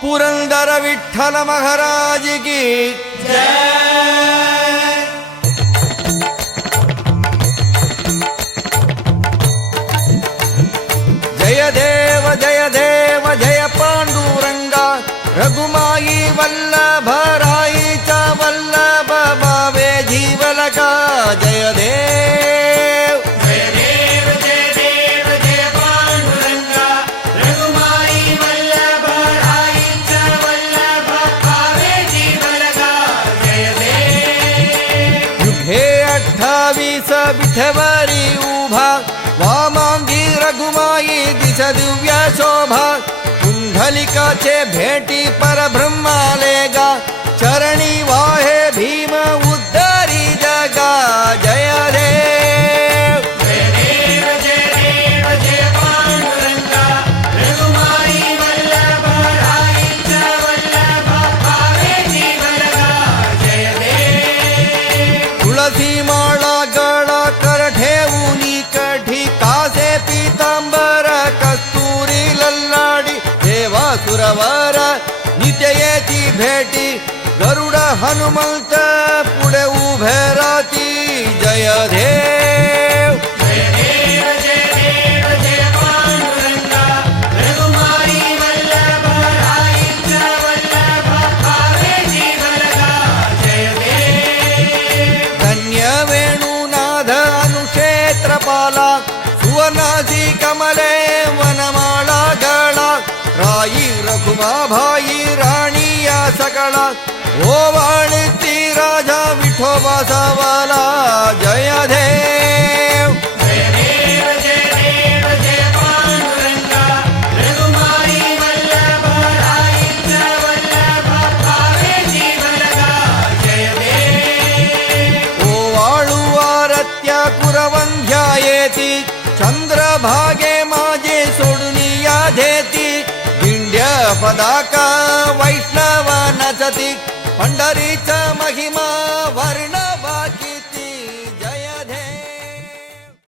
पुरंदर विठ्ठल महाराज की जय। जय देव जय देव जय पांडुरंगा रघुमाई वल्लभ राईचा वल्लभ भावे जीवलका जय देव। जय देव जय देव जय पांडुरंगा रघुमाई वल्लभ राईचा वल्लभ भावे जीवलका जय देव। युगे 28 विठवरी उभा वामांगी रघुमाई दिस दिव्य शोभा कुंडलिकाचे भेटी परब्रह्मालेगा चरणी वाहे भीम उद्धारी जगा जय देव। जय देव जय देव जय पांडुरंगा रघुमाई वल्लभ राईचा वल्लभ भावे जीवलका जय देव। तुळसी माळा गळा कर ठेवूनी कठी कासे पीतांबर कस्तुरी लल्लाडी देवा सुरवर नित्य येती भेटी गरुड हनुमंत पुढे उभे राती जय देव। जय देव जय देव जय पांडुरंगा रघुमाई वल्लभ राईचा वल्लभ भावे जीवलका जय देव। धन्य वेणुनाथ अनुक्षेत्रपाला सुवर्णासी कमले वनमाळा गळा राई रघुमा भाई राणी या सकळा ओवाळती राजा विठोबा सावाला जय देव। जय देव जय देव जय पांडुरंगा रघुमाई वल्लभ राईचा वल्लभ भावे जीवलका जय देव। ओवाळू आरत्या कुरवंध्या येती चंद्रभागे माझे सोडून या धेती दिंड्य पदाका वैष्णव नचती पंढरीचा महिमा वर्ण